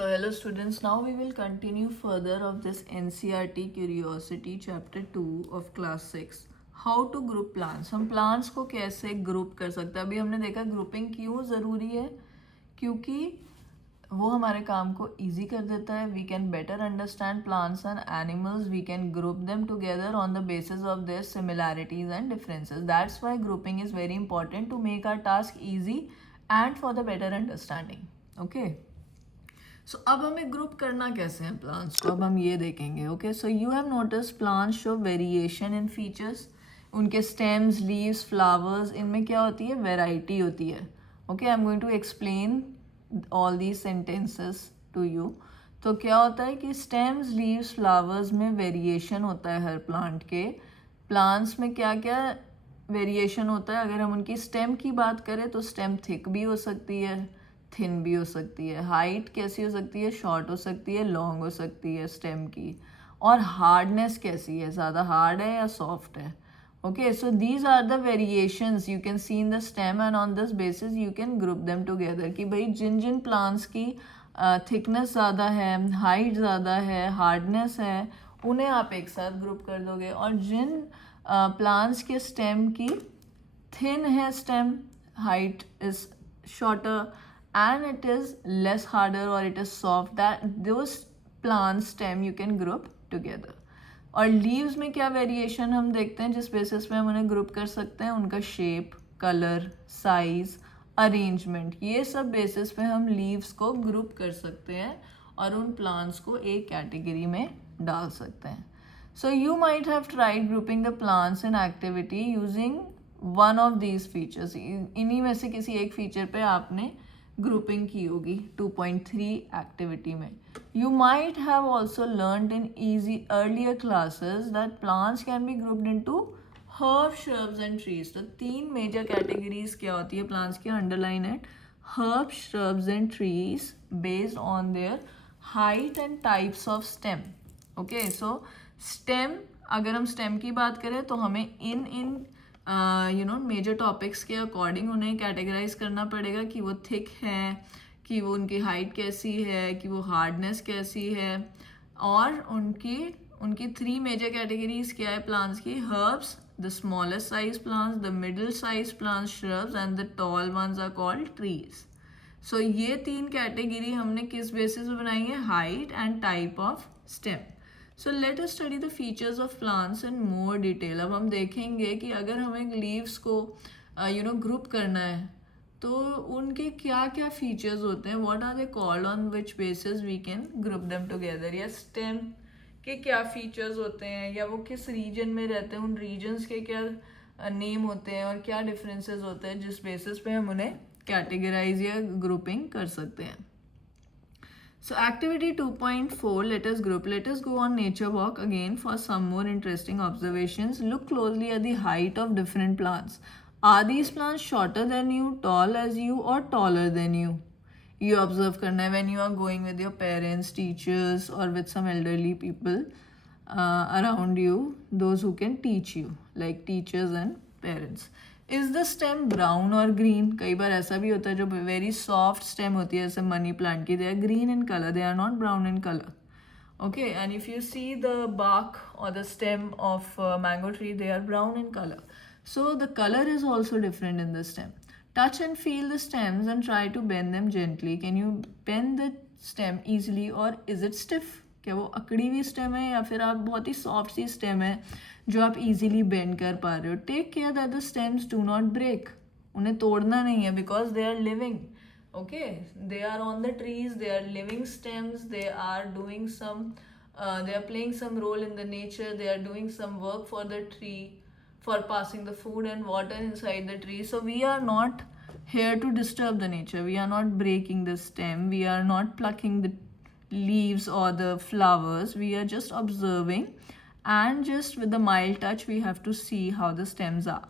So hello students, now we will continue further of this NCERT Curiosity chapter 2 of class 6. How to group plants. हम plants को कैसे group कर सकते हैं. अभी हमने देखा grouping क्यों ज़रूरी है, क्योंकि वो हमारे काम को easy कर देता है. We can better understand plants and animals. We can group them together on the basis of their similarities and differences. That's why grouping is very important to make our task easy and for the better understanding. Okay. सो अब हमें group करना कैसे हैं plants को, अब हम ये देखेंगे. Okay, so you have notice plants show variation in features. उनके स्टेम्स, लीव्स, फ्लावर्स, इनमें क्या होती है, वेराइटी होती है. Okay, I am going to explain all these sentences to you. तो क्या होता है कि स्टेम्स, लीव्स, फ्लावर्स में वेरिएशन होता है हर प्लांट के. प्लांट्स में क्या क्या वेरिएशन होता है, अगर हम उनकी स्टेम की बात करें तो स्टेम थिक भी हो सकती है, थिन भी हो सकती है. हाइट कैसी हो सकती है, शॉर्ट हो सकती है, लॉन्ग हो सकती है स्टेम की. और हार्डनेस कैसी है, ज़्यादा हार्ड है या सॉफ्ट है. Okay, so these are the variations you can see in the stem and on this basis you can group them together. कि भाई जिन जिन प्लांट्स की थिकनेस ज़्यादा है, हाइट ज़्यादा है, हार्डनेस है, उन्हें आप एक साथ ग्रुप कर दोगे. और जिन प्लांट्स के स्टेम की थिन है, stem height is shorter and it is less harder or it is soft, that those plant stem you can group together. और leaves में क्या वेरिएशन हम देखते हैं जिस बेसिस पे हम उन्हें ग्रुप कर सकते हैं, उनका शेप, कलर, साइज, अरेंजमेंट, ये सब बेसिस पे हम लीव्स को ग्रुप कर सकते हैं और उन प्लांट्स को एक कैटेगरी में डाल सकते हैं. So you might have tried grouping the plants in activity using one of these features. इन्हीं में से किसी एक फीचर पे आपने ग्रुपिंग की होगी 2.3 एक्टिविटी में. You might have also learned in easy earlier classes that plants can be grouped into herb, shrubs and trees. तो 3 मेजर कैटेगरीज क्या होती है प्लांट्स की, underline at herb, shrubs and trees based on their height and types of stem. Okay, so stem, अगर हम stem की बात करें तो हमें इन मेजर टॉपिक्स के अकॉर्डिंग उन्हें कैटेगराइज करना पड़ेगा कि वो थिक है, कि वो उनकी हाइट कैसी है, कि वो हार्डनेस कैसी है. और उनकी 3 मेजर कैटेगरीज क्या है प्लांट्स की, herbs, the smallest size plants, the middle size plants shrubs and the tall ones are called trees. So ये 3 कैटेगरी हमने किस बेसिस पे बनाई है, height and type of stem. So let us study the features of plants in more detail. अब हम देखेंगे कि अगर हमें लीव्स को ग्रुप करना है तो उनके क्या क्या फीचर्स होते हैं, what are they called, on which basis we can group them together. या स्टेम के क्या फीचर्स होते हैं, या वो किस रीजन में रहते हैं, उन रीजन्स के क्या नेम होते हैं और क्या डिफरेंसेस होते हैं जिस बेसिस पे हम उन्हें कैटेगराइज या ग्रुपिंग कर सकते हैं. So activity 2.4, let us group. Let us go on nature walk again for some more interesting observations. Look closely at the height of different plants. Are these plants shorter than you, tall as you, or taller than you? You observe करना है when you are going with your parents, teachers, or with some elderly people around you, those who can teach you, like teachers and parents. Is the stem brown और green. कई बार ऐसा भी होता है जो very soft stem होती है जैसे मनी प्लांट की, they are green in colour, they are not brown in colour. Okay, and if you see the bark or the stem of mango tree, they are brown in color. So the color is also different in the stem. Touch and feel the stems and try to bend them gently. Can you bend the stem easily or is it stiff? क्या वो अकड़ी हुई stem है या फिर आप बहुत ही soft सी stem है जो आप इजीली बेंड कर पा रहे हो. Take care that the stems do not break. उन्हें तोड़ना नहीं है because they are living. Okay, they are on the trees, they are living stems, they are doing some, they are playing some role in the nature, they are doing some work for the tree, for passing the food and water inside the tree. So we are not here to disturb the nature, we are not breaking the stem, we are not plucking the leaves or the flowers, we are just observing, and just with the mild touch we have to see how the stems are.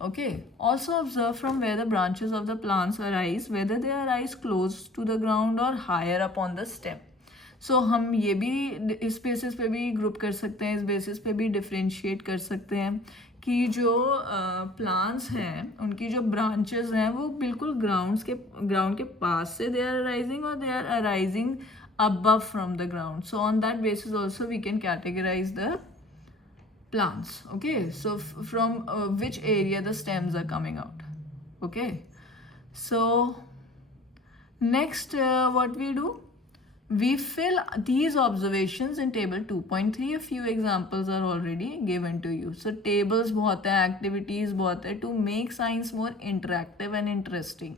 Okay, also observe from where the branches of the plants arise, whether they arise close to the ground or higher up on the stem. So हम ये भी इस basis पे भी group कर सकते हैं, इस बेसिस पे भी डिफ्रेंशिएट कर सकते हैं कि जो प्लांट्स हैं उनकी जो ब्रांचेस हैं वो बिल्कुल ग्राउंड के पास से दे आर अराइजिंग और they are arising above from the ground. So on that basis also we can categorize the plants. Okay, so from which area the stems are coming out. Okay, so next what we do, we fill these observations in table 2.3. A few examples are already given to you. So tables बहुत है, activities बहुत है, to make science more interactive and interesting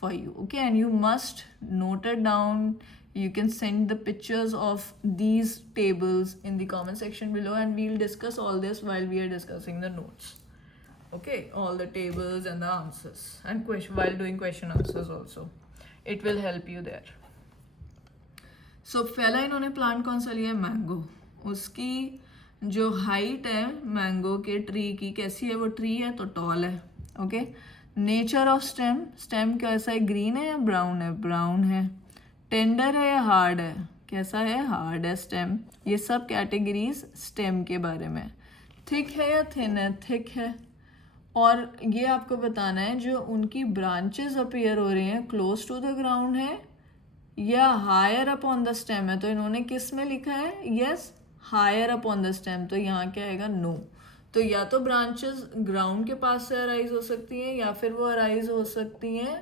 for you. Okay, and you must note it down. You can send the pictures of these tables in the comment section below, and we'll discuss all this while we are discussing the notes. Okay, all the tables and the answers, and while doing question answers also, it will help you there. So पहला इन्होंने plant कौन सा लिया है, mango. उसकी जो height है mango के ट्री की कैसी है, वो ट्री है तो टॉल है. Okay, nature of stem, stem कैसा है, ग्रीन है या ब्राउन है, ब्राउन है. टेंडर है या हार्ड है, कैसा है, हार्ड है स्टेम. ये सब कैटेगरीज स्टेम के बारे में. थिक है या थिन है, थिक है. और ये आपको बताना है जो उनकी ब्रांचेस अपीयर हो रही हैं क्लोज टू द ग्राउंड है या higher up on the stem है. तो इन्होंने किस में लिखा है, yes higher up on the stem, तो यहाँ क्या आएगा, नो. तो या तो ब्रांचेस ग्राउंड के पास से अराइज हो सकती हैं या फिर वो अराइज हो सकती हैं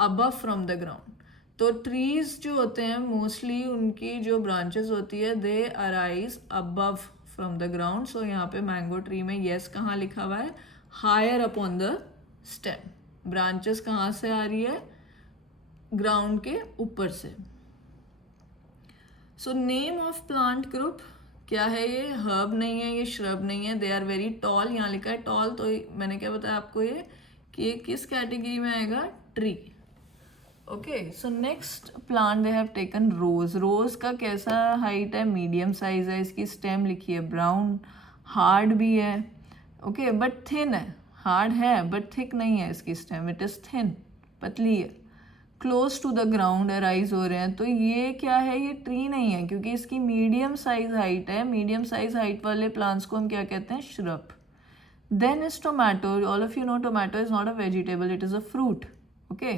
अबव फ्रॉम द ग्राउंड. तो ट्रीज जो होते हैं मोस्टली उनकी जो ब्रांचेस होती है they arise above from the ground. So यहाँ पे मैंगो ट्री में यस कहाँ लिखा हुआ है, higher up on the stem. Branches कहाँ से आ रही है, ग्राउंड के ऊपर से. So name of plant group क्या है, ये हर्ब नहीं है, ये श्रब नहीं है. दे आर वेरी टॉल, यहाँ लिखा है टॉल, तो मैंने क्या बताया आपको ये कि ये किस कैटेगरी में आएगा, tree. Okay, so next plant they have taken rose. Rose का कैसा हाइट है, मीडियम साइज है. इसकी स्टेम लिखी है ब्राउन, हार्ड भी है. ओके, बट थिन है, हार्ड है बट थिक नहीं है इसकी स्टेम, इट इज थिन, पतली है. Close to the ground arise हो रहे हैं, तो ये क्या है, ये ट्री नहीं है क्योंकि इसकी मीडियम साइज हाइट है. मीडियम साइज हाइट वाले प्लांट्स को हम क्या कहते हैं, shrub. Then is tomato. All of you know tomato is not a vegetable, it is a fruit. Okay,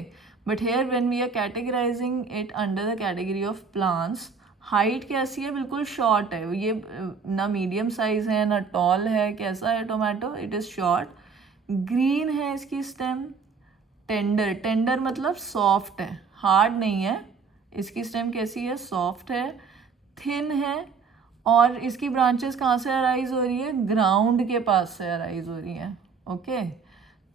but here when we are categorising it under the category of plants, height कैसी है, बिल्कुल short है. ये ना medium size है ना toll है. कैसा है tomato, it is short. Green है इसकी स्टेम. टेंडर, टेंडर मतलब सॉफ्ट है, हार्ड नहीं है. इसकी स्टेम कैसी है, सॉफ्ट है. थिन है. और इसकी ब्रांचेस कहाँ से अराइज हो रही है, ग्राउंड के पास से अराइज हो रही है. ओके,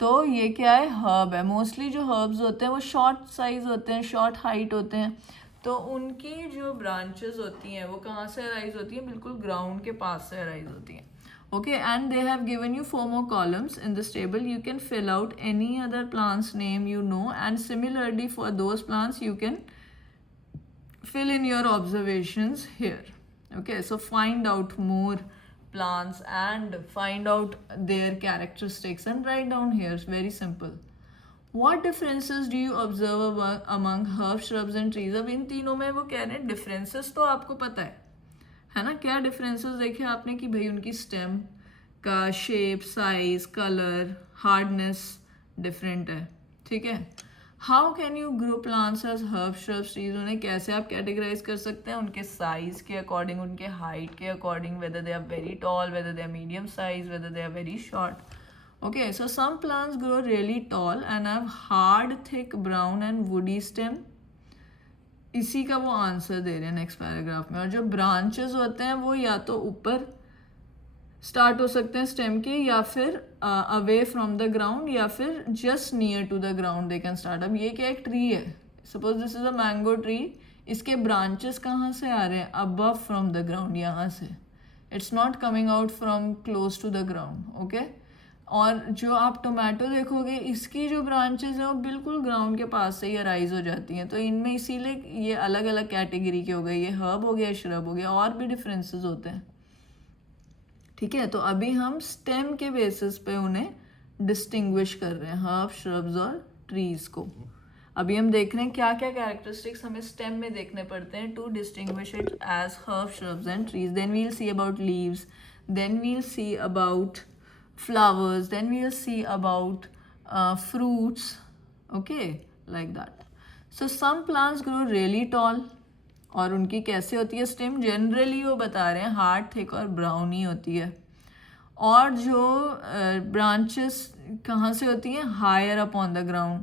तो ये क्या है, हर्ब है. मोस्टली जो हर्ब्स होते हैं वो शॉर्ट साइज होते हैं, शॉर्ट हाइट होते हैं. तो उनकी जो ब्रांचेस होती हैं वो कहाँ से अराइज होती हैं, बिल्कुल ग्राउंड के पास से अराइज होती हैं. Okay, and they have given you 4 more columns in this table. You can fill out any other plant's name you know, and similarly for those plants you can fill in your observations here. Okay, so find out more plants and find out their characteristics and write down here. It's very simple. What differences do you observe among herbs, shrubs and trees? अब इन तीनों में वो कह रहे हैं differences तो आपको पता है ना. क्या डिफरेंसेस देखे आपने कि भाई उनकी स्टेम का shape, size, colour, hardness different है. ठीक है. How can you group plants as herb, shrubs, trees. उन्हें कैसे आप कैटेगराइज कर सकते हैं, उनके साइज के अकॉर्डिंग, उनके हाइट के according, whether they are very tall, whether they are medium size, whether they are very short. Okay, so some plants grow really tall and have hard, thick, brown and woody stem. इसी का वो answer दे रहे हैं next paragraph में. और जो branches होते हैं वो या तो ऊपर स्टार्ट हो सकते हैं स्टेम के, या फिर अवे फ्रॉम द ग्राउंड, या फिर just near to the ground they can start. अब ये क्या एक ट्री है, suppose this is a mango tree. इसके ब्रांचेस कहाँ से आ रहे हैं, अबव फ्रॉम द ग्राउंड, यहाँ से. It's not coming out from close to the ground. Okay, और जो आप टोमेटो देखोगे इसकी जो ब्रांचेस हैं वो बिल्कुल ग्राउंड के पास से ही अराइज हो जाती हैं. तो इनमें इसीलिए ये अलग अलग कैटेगरी के हो गए. ये हर्ब हो गया, श्रब हो गया, और भी डिफरेंसेस होते हैं. ठीक है, तो अभी हम स्टेम के बेसिस पे उन्हें डिस्टिंग्विश कर रहे हैं, हर्ब, श्रब्स और ट्रीज को. अभी हम देख रहे हैं क्या क्या कैरेक्टरिस्टिक्स हमें स्टेम में देखने पड़ते हैं to distinguish it as herb, shrubs and trees. Then we'll see about leaves, then we'll see about flowers, then we'll see about fruits, okay, like that. So some plants grow really tall, और उनकी कैसे होती है stem, generally वो बता रहे हैं hard, thick और ब्राउन ही होती है. और जो ब्रांचेस कहाँ से होती हैं, higher up on the ground,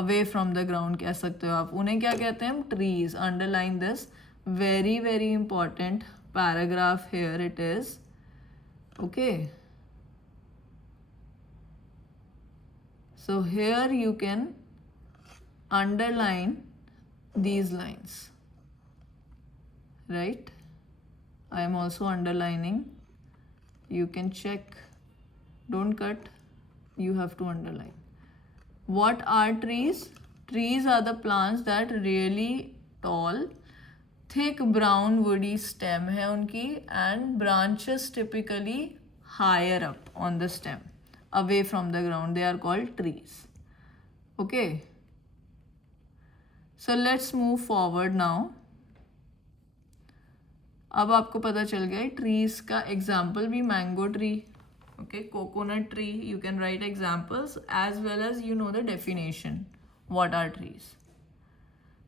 away from the ground कह सकते हो आप. उन्हें क्या कहते हैं हम, trees. Underline this, very very important paragraph here it is. Okay, so here you can underline these lines, right? I am also underlining. You can check, don't cut, you have to underline. What are trees? Trees are the plants that really tall, thick brown woody stem है उनकी, and branches typically higher up on the stem, away from the ground. They are called trees. Okay, so let's move forward now. अब आपको पता चल गया trees का example भी, mango tree, okay, coconut tree. You can write examples as well as you know the definition what are trees.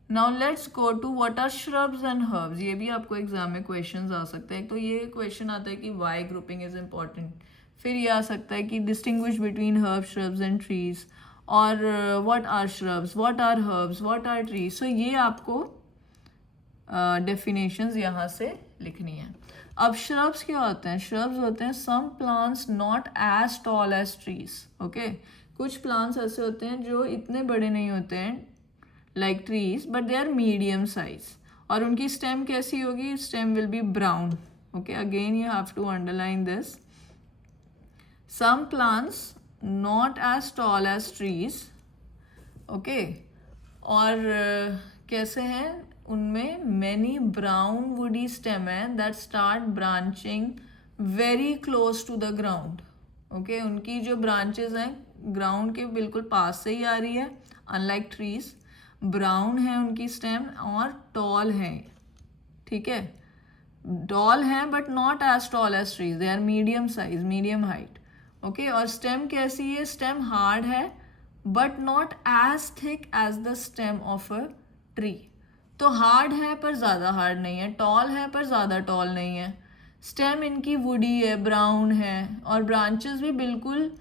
Now let's go to what are shrubs and herbs. ये भी आपको एग्जाम में questions आ सकते हैं. तो ये question आता है कि वाई ग्रुपिंग इज इम्पॉर्टेंट. फिर ये आ सकता है कि distinguish between herb, shrubs and trees, और what are shrubs, what are herbs, what are trees. So ये आपको डेफिनेशंस यहाँ से लिखनी है. अब श्रब्स क्या होते हैं? श्रब्स होते हैं some plants not as tall as trees. Okay, कुछ प्लांट्स ऐसे होते हैं जो इतने बड़े नहीं होते हैं like trees, but they are medium size. और उनकी स्टेम कैसी होगी? Stem will be brown. Okay, again you have to underline this. Some plants not as tall as trees. Okay, और कैसे हैं उनमें? मैनी ब्राउन वुडी स्टेम है that start branching very close to the ground. Okay, उनकी जो branches हैं ground के बिल्कुल पास से ही आ रही है, अनलाइक ट्रीज. ब्राउन है उनकी स्टेम और टॉल है. ठीक है, टॉल है but not as tall as trees, they are medium size, medium height. Okay, और स्टेम कैसी है? स्टेम हार्ड है but not as thick as the stem of a tree. तो हार्ड है पर ज़्यादा हार्ड नहीं है, टॉल है पर ज़्यादा टॉल नहीं है. स्टेम इनकी वुडी है, ब्राउन है, और ब्रांचेस भी बिल्कुल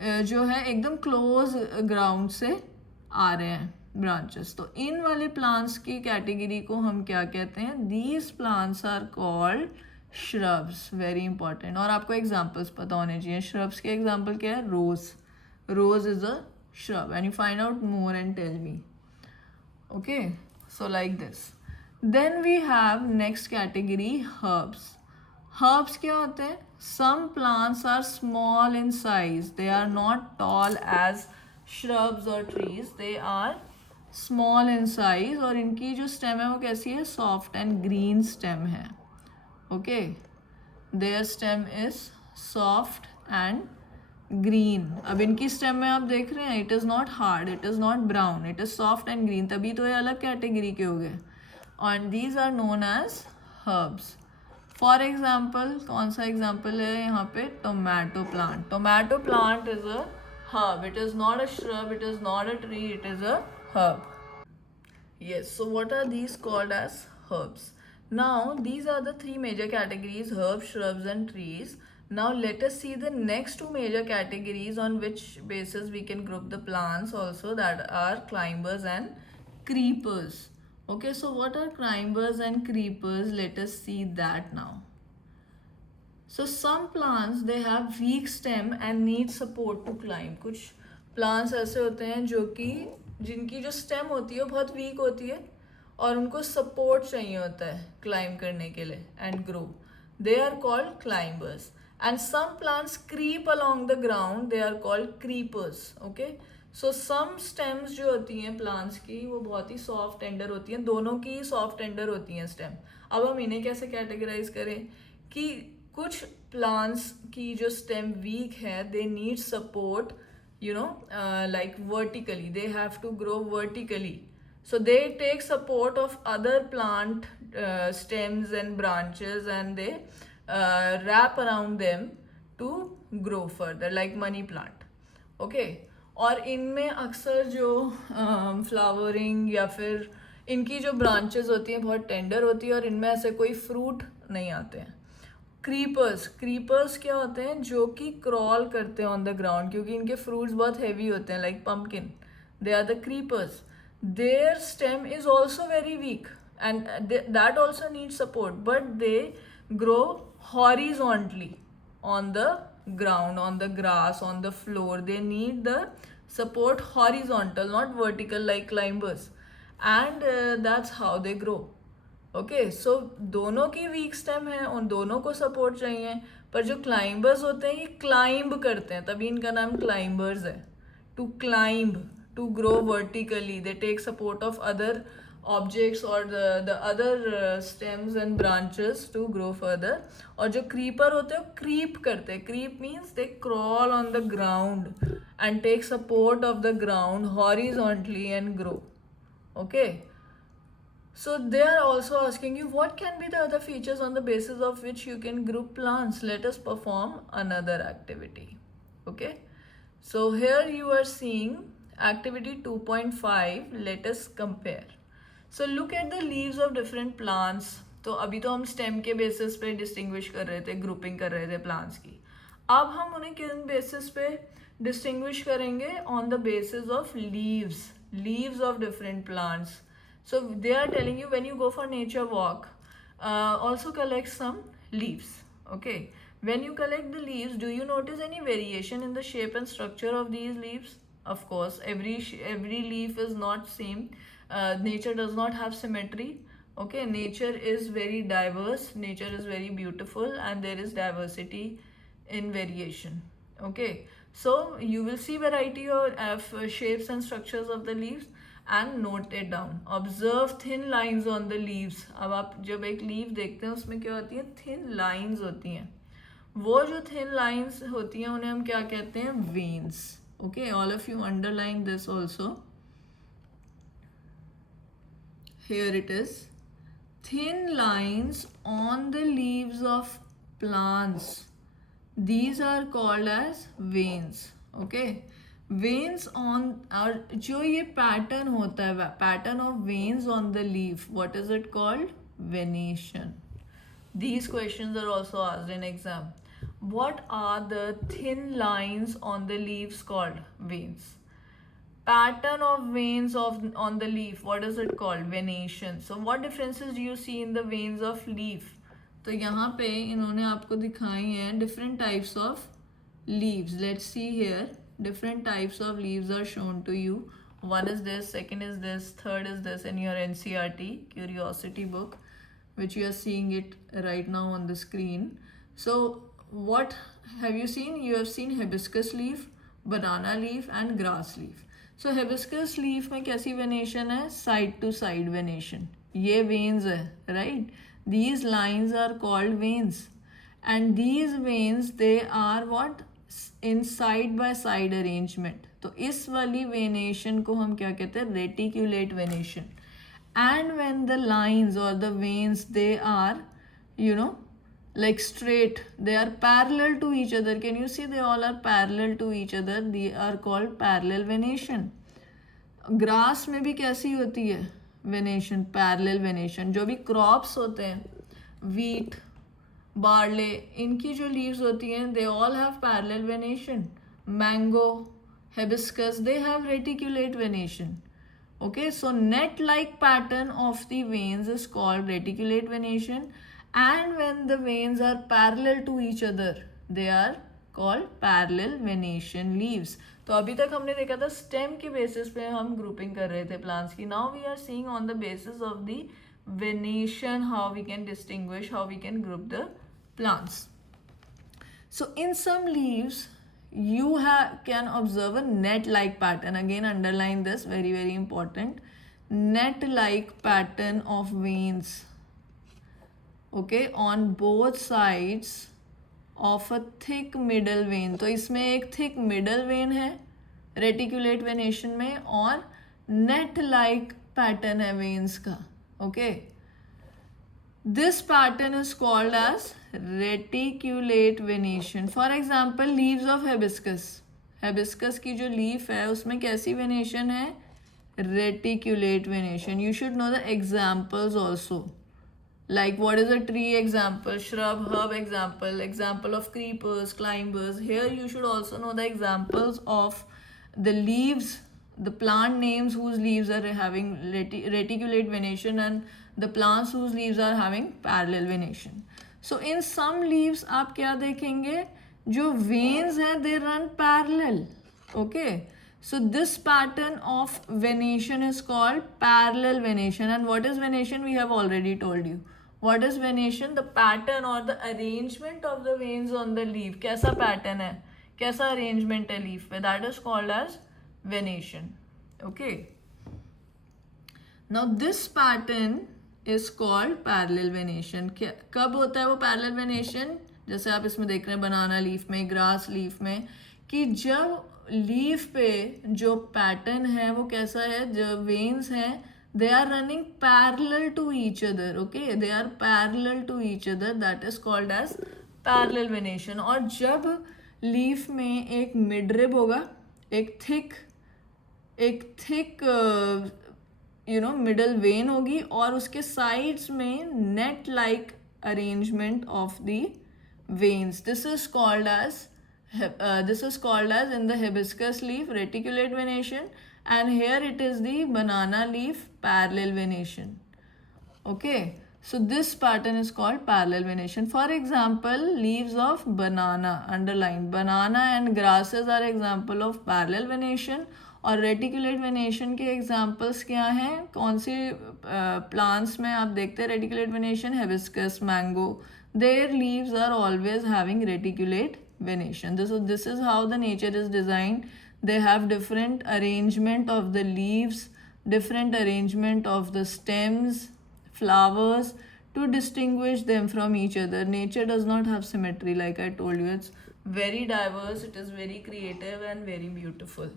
जो है एकदम क्लोज ग्राउंड से आ रहे हैं ब्रांचेस. तो इन वाले प्लांट्स की कैटेगरी को हम क्या कहते हैं? These plants are called shrubs. Very important. और आपको एग्जाम्पल्स पता होने चाहिए. श्रब्स के एग्जाम्पल क्या है? Rose. Rose is a shrub, and you find out more and tell me. Okay, so like this. Then we have next category, herbs. Herbs क्या होते हैं? Some plants are small in size. They are not tall as shrubs or trees. They are small in size, और इनकी जो stem है वो कैसी है? Soft and green stem है. Okay, their stem is soft and green. अब इनकी स्टेम में आप देख रहे हैं, it is not hard, it is not brown, it is soft and green. तभी तो ये अलग कैटेगरी के हो गए. And these are known as herbs. For example, कौन सा एग्जाम्पल है यहाँ पे? Tomato plant. Tomato plant is a herb. It is not a shrub, it is not a tree, it is a herb. Yes, so what are these called as herbs? Now, these are the three major categories, herbs, shrubs and trees. Now, let us see the next two major categories on which basis we can group the plants also, that are climbers and creepers. Okay, so what are climbers and creepers? Let us see that now. So some plants, they have weak stem and need support to climb. कुछ plants ऐसे होते हैं जो कि जिनकी जो stem होती है वो बहुत weak होती है और उनको support चाहिए होता है climb करने के लिए and grow. They are called climbers. And some plants creep along the ground. They are called creepers. Okay. So some stems जो होती हैं plants की वो बहुत ही soft tender होती हैं. दोनों की soft tender होती हैं stem. अब हम इन्हें कैसे categorize करें कि कुछ plants की जो stem weak है, they need support, like vertically. They have to grow vertically. So they take support of other plant stems and branches, and they wrap around them to grow further like money plant. Okay और इनमें अक्सर जो flowering या फिर इनकी जो branches होती हैं बहुत टेंडर होती है और इनमें ऐसे कोई फ्रूट नहीं आते हैं. क्रीपर्स क्या होते हैं जो कि क्रॉल करते हैं ऑन द ग्राउंड क्योंकि इनके फ्रूट्स बहुत हैवी होते हैं like pumpkin. They are the creepers. Their stem is also very weak and that also needs support, but they grow horizontally on the ground, on the grass, on the floor. They need the support horizontal, not vertical like climbers, and that's how they grow. Okay so दोनों की week stem है, उन दोनों को support चाहिए. पर जो climbers होते हैं ये क्लाइंब करते हैं, तभी इनका नाम क्लाइंबर्स है. To climb, to grow vertically, they take support of other objects or the other stems and branches to grow further. और जो creeper होते हैं वो creep करते हैं. Creep means they crawl on the ground and take support of the ground horizontally and grow. Okay. So they are also asking you what can be the other features on the basis of which you can group plants. Let us perform another activity. Okay. So here you are seeing activity 2.5. Let us compare. So look at the leaves of different plants. तो अभी तो हम stem के basis पे distinguish कर रहे थे, grouping कर रहे थे प्लांट्स की. अब हम उन्हें किन बेसिस पे डिस्टिंग्विश करेंगे? On the basis of leaves of different plants. So they are telling you when you go for nature walk also collect some leaves. Okay, when you collect the leaves, do you notice any variation in the shape and structure of these leaves? Of course, every leaf is not same. Nature does not have symmetry. Okay, nature is very diverse, nature is very beautiful, and there is diversity in variation. Okay, so you will see variety of shapes and structures of the leaves and note it down. Observe thin lines on the leaves. अब आप जब एक leaf देखते हैं उसमें क्या होती है? थिन लाइंस होती हैं. वो जो थिन लाइंस होती हैं उन्हें हम क्या कहते हैं? Veins. Okay, all of you underline this also. Here it is. Thin lines on the leaves of plants. These are called as veins. Okay. Veins on, और जो ये pattern होता है, pattern of veins on the leaf, what is it called? Venation. These questions are also asked in exam. What are the thin lines on the leaves called? Veins. Pattern of veins on the leaf, what is it called? Venation. So what differences do you see in the veins of leaf? तो यहाँ पे इन्होंने आपको दिखाई हैं different types of leaves. Let's see here. Different types of leaves are shown to you. One is this, second is this, third is this in your NCERT curiosity book, which you are seeing it right now on the screen. So what have you seen? You have seen hibiscus leaf, banana leaf and grass leaf. So hibiscus leaf में कैसी venation है? Side to side venation. ये veins है, right? These lines are called veins and these veins they are what? In side by side arrangement. तो इस वाली venation को हम क्या कहते हैं? Reticulate venation. And when the lines और the veins they are like straight, they are parallel to each other. Can you see they all are parallel to each other? They are called parallel venation. Grass में भी कैसी होती है venation? Parallel venation. जो भी crops होते हैं, wheat, barley, इनकी जो लीव्स होती हैं they all have parallel venation. Mango, hibiscus, they have reticulate venation. Okay, so net like pattern of the veins is called reticulate venation, and when the veins are parallel to each other they are called parallel venation leaves. तो अभी तक हमने देखा था stem के basis पे हम grouping कर रहे थे प्लांट्स की. Now we are seeing on the basis of the venation how we can distinguish, how we can group the plants. So in some leaves you can observe a net like pattern. Again underline this, very very important. Net like pattern of veins, okay, on both sides of a thick middle vein. तो इसमें एक thick middle vein है reticulate venation में, और net like pattern है veins का. okay, This pattern is called as reticulate venation. For example, leaves of hibiscus. Hibiscus की जो leaf है उसमें कैसी venation है? Reticulate venation. You should know the examples also. Like what is a tree example, shrub, herb example, example of creepers, climbers. Here you should also know the examples of the leaves, the plant names whose leaves are having reticulate venation and the plants whose leaves are having parallel venation. So in some leaves आप क्या देखेंगे, जो veins हैं they run parallel. Okay, so this pattern of venation is called parallel venation. And what is venation? We have already told you. What is venation? The pattern or the arrangement of the veins on the leaf. कैसा pattern है, कैसा arrangement है leaf पे, that is called as venation. Okay, now this pattern is called parallel venation. कब होता है वो parallel venation? जैसे आप इसमें देख रहे हैं बनाना लीफ में, ग्रास लीफ में, कि जब लीफ पे जो पैटर्न है वो कैसा है, जो वेन्स हैं they are running parallel to each other. Okay, they are parallel to each other, that is called as parallel venation. और जब लीफ में एक मिडरिब होगा, एक थिक मिडल वेन होगी और उसके साइड्स में net like arrangement of the veins. This is called as in the hibiscus leaf reticulate venation, and here it is the banana leaf parallel venation. Okay, so this pattern is called parallel venation. For example, leaves of banana, underline, banana and grasses are example of parallel venation. और reticulate venation के examples क्या हैं, कौन सी plants में आप देखते हैं reticulate venation? Hibiscus, mango, their leaves are always having reticulate venation. This is how the nature is designed. They have different arrangement of the leaves, different arrangement of the stems, flowers, to distinguish them from each other. Nature does not have symmetry, like I told you. It's very diverse, it is very creative and very beautiful.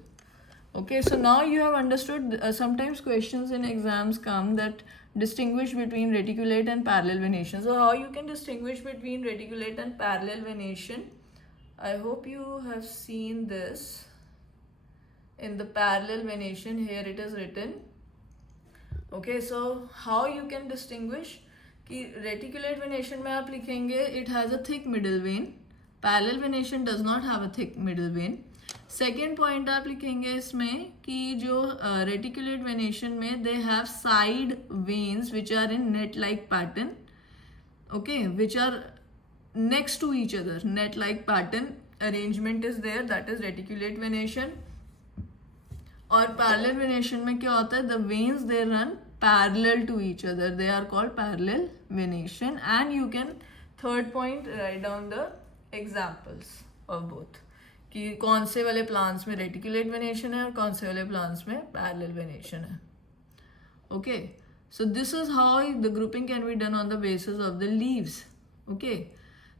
Okay, so now you have understood. Sometimes questions in exams come that distinguish between reticulate and parallel venation. So how you can distinguish between reticulate and parallel venation? I hope you have seen this in the parallel venation. Here it is written. Okay, so how you can distinguish कि reticulate venation में आप लिखेंगे it has a thick middle vein. Parallel venation does not have a thick middle vein. Second point आप लिखेंगे इसमें कि जो reticulate venation में they have side veins which are in net like pattern. Okay, which are next to each other, net like pattern arrangement is there, that is reticulate venation. और parallel venation में क्या होता है, the veins they run parallel to each other, they are called parallel venation. And you can third point write down the examples of both, कि कौन से वाले plants में रेटिकुलेट वेनेशन है और कौन से वाले प्लांट्स में पैरेलल वेनेशन है. Okay, so this is how the grouping can be done on the basis of the leaves. Okay,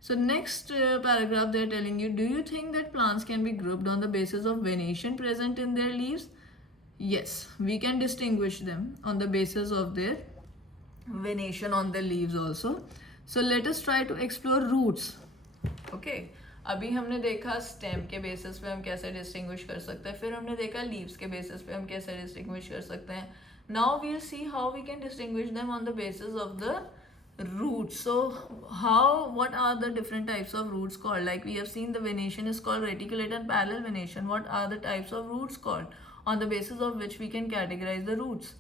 so next paragraph they are telling you, do you think that plants can be grouped on the basis of venation present in their leaves? Yes, we can distinguish them on the basis of their venation on the leaves also. So let us try to explore roots. Okay, अभी हमने देखा stem के basis पे हम कैसे distinguish कर सकते हैं, फिर हमने देखा लीव्स के बेसिस पे हम कैसे डिस्टिंग्विश कर सकते हैं. Now we'll see how we can distinguish them on the basis of the roots. So what are the different types of roots called? Like we have seen, the venation is called reticulate and parallel venation. What are the types of roots called, on the basis of which we can categorize the roots?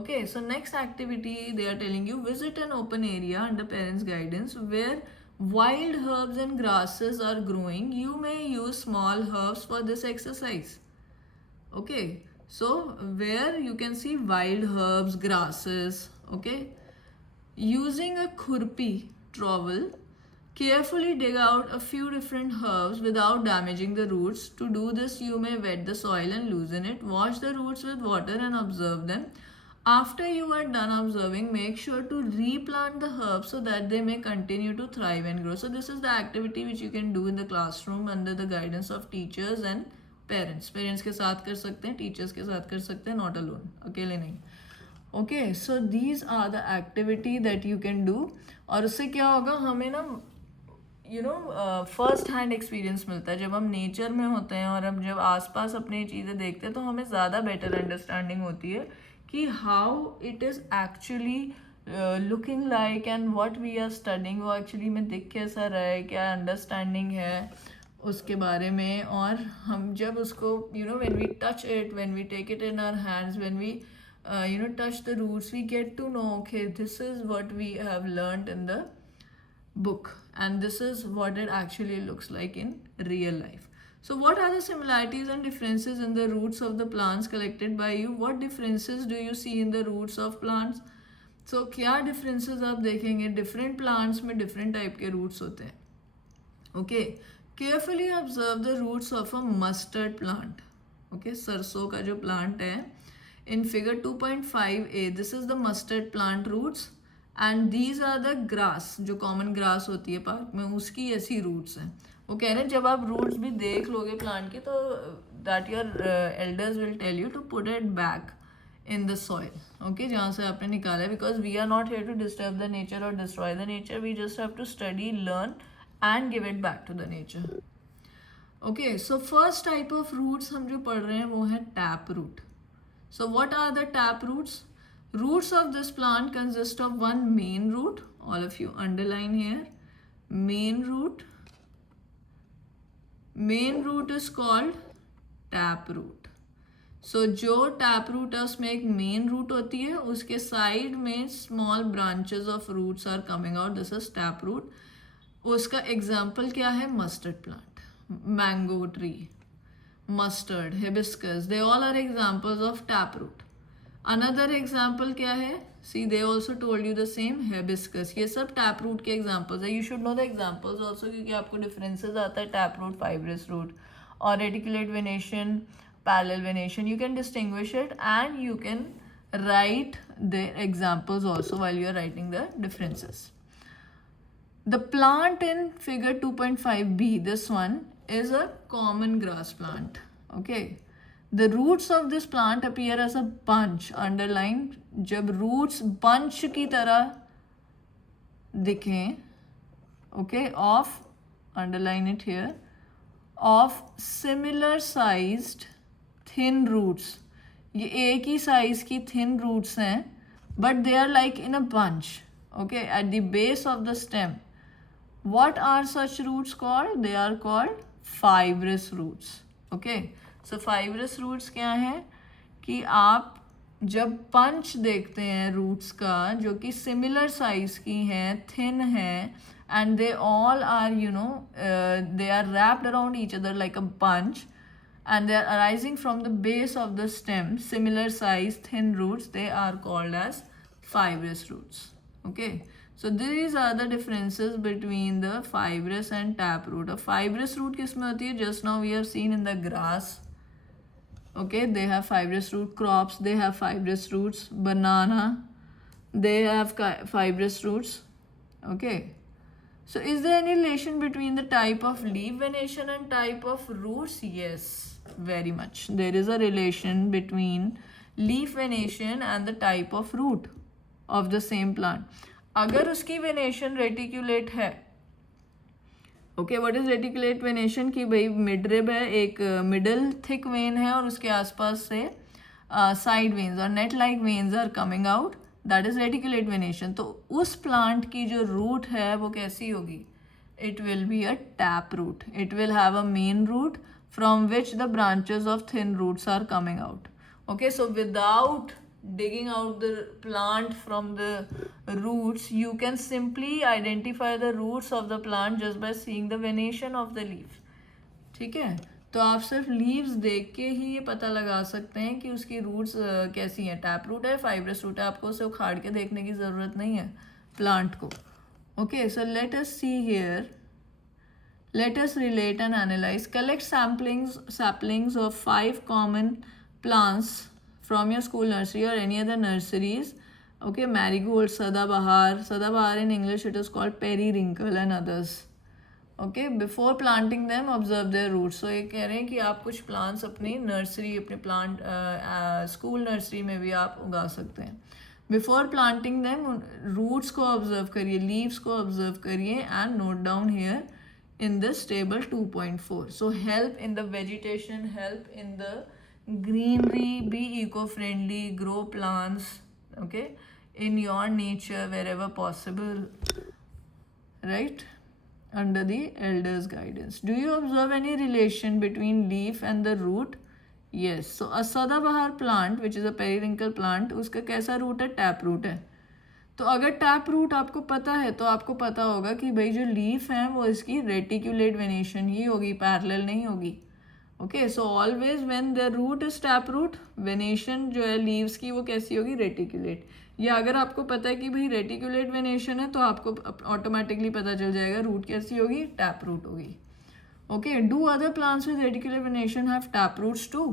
Okay, so next activity they are telling you, visit an open area under parents guidance where wild herbs and grasses are growing. You may use small herbs for this exercise. Okay, so where you can see wild herbs, grasses. Okay, using a khurpi trowel, carefully dig out a few different herbs without damaging the roots. To do this, you may wet the soil and loosen it. Wash the roots with water and observe them. After you are done observing, make sure to replant the herbs so that they may continue to thrive and grow. So this is the activity which you can do in the classroom under the guidance of teachers and parents. Parents के साथ कर सकते हैं, teachers के साथ कर सकते हैं, not alone, अकेले नहीं. Okay, so these are the activity that you can do. और उससे क्या होगा, हमें ना फर्स्ट हैंड एक्सपीरियंस मिलता है. जब हम नेचर में होते हैं और हम जब आसपास अपनी चीज़ें देखते हैं तो हमें ज़्यादा बेटर अंडरस्टैंडिंग होती है कि how it is actually looking like and what we are studying, वो एक्चुअली में दिख कैसा रहा है, क्या अंडरस्टैंडिंग है उसके बारे में. और हम जब उसको when we touch it, when we take it in our hands, when we touch the roots, we get to know, okay, this is what we have learned in the book and this is what it actually looks like in real life. So what are the similarities and differences in the roots of the plants collected by you? What differences do you see in the roots of plants? So क्या differences आप देखेंगे, different plants में different type के roots होते हैं. Okay, carefully observe the roots of a mustard plant. Okay, सरसों का जो plant है, in figure 2.5a, this is the mustard plant roots and these are the grass, जो common grass होती है पार्क में, उसकी ऐसी roots हैं. वो कह रहे हैं जब आप roots भी देख लोगे plant के तो that your elders will tell you to put it back in the soil. Okay, जहाँ से आपने निकाला है, because we are not here to disturb the nature or destroy the nature, we just have to study, learn and give it back to the nature. Okay, so first type of roots हम जो पढ़ रहे हैं वो है tap root. So what are the tap roots? Roots of this plant consist of one main root. All of you underline here. Main root. Main root is called tap root. So जो tap root है उसमें एक main root होती है, उसके side में small branches of roots are coming out. This is tap root. उसका example क्या है? Mustard plant, mango tree, mustard, hibiscus, they all are examples of taproot. Another example क्या है? See, they also told you the same, hibiscus. ये सब taproot के examples है. You should know the examples also क्योंकि आपको differences आता है taproot, fibrous root और reticulate venation, parallel venation. You can distinguish it and you can write the examples also while you are writing the differences. The plant in figure 2.5b, this one, is a common grass plant. Okay. The roots of this plant appear as a bunch. Underline, जब roots bunch की तरह दिखें, okay, of, underline it here, of similar sized thin roots. ये एक ही size की thin roots हैं, but they are like in a bunch, okay, at the base of the stem. What are such roots called? They are called fibrous roots. Okay. So fibrous roots क्या है कि आप जब पंच देखते हैं roots का जो कि similar size की हैं, thin हैं, and they all are they are wrapped around each other like a bunch and they are arising from the base of the stem, similar size thin roots, they are called as fibrous roots. Okay. So these are the differences between the fibrous and taproot. A fibrous root किसमें होती है? Just now we have seen in the grass. Okay, they have fibrous root. Crops, they have fibrous roots. Banana, they have fibrous roots. Okay. So is there any relation between the type of leaf venation and type of roots? Yes, very much. There is a relation between leaf venation and the type of root of the same plant. अगर उसकी venation reticulate है, okay, what is reticulate venation की भाई midrib है, एक middle thick when है और उसके आसपास से साइड वेन्स और net like veins are coming out, that is reticulate venation. तो उस प्लांट की जो रूट है वो कैसी होगी? It will be a tap root. It will have a main root from which the branches of thin roots are coming out. Okay, so without digging out the plant from the roots, you can simply identify the roots of the plant just by seeing the venation of the leaf. ठीक है, तो आप सिर्फ leaves देख के ही ये पता लगा सकते हैं कि उसकी रूट्स कैसी हैं. टैप रूट है, फाइब्रस रूट है, आपको उसे उखाड़ के देखने की ज़रूरत नहीं है प्लांट को. Okay, so let us see here, let us relate and analyze. Collect saplings of 5 common plants from your school nursery or any other nurseries. Okay, marigold, sadabahar in English it is called periwinkle and others. Okay, before planting them observe their roots. So ये कह रहे हैं कि आप कुछ plants अपनी nursery, अपने plant school nursery में भी आप उगा सकते हैं। बिफोर प्लांटिंग देम रूट्स को ऑब्जर्व करिए, लीव्स को ऑब्जर्व करिए and note down here in this table 2.4. So help in the vegetation, help in the greenery, be eco-friendly, grow plants, okay, in your nature wherever possible, right, under the elders guidance. Do you observe any relation between leaf and the root? Yes. So a sadabahar plant which is a periwinkle plant, उसका कैसा root है? Tap root है। तो अगर tap root आपको पता है तो आपको पता होगा कि भाई जो लीफ है वो इसकी रेटिकुलेट वेनेशन ही होगी, पैरेलल नहीं होगी। Okay, so always when the root is tap root, venation जो है लीव्स की वो कैसी होगी? रेटिकुलेट। या अगर आपको पता है कि भाई रेटिकुलेट वेनेशन है तो आपको ऑटोमेटिकली पता चल जाएगा रूट कैसी होगी? टैप रूट होगी। Okay, do other plants with reticulate venation have tap roots to?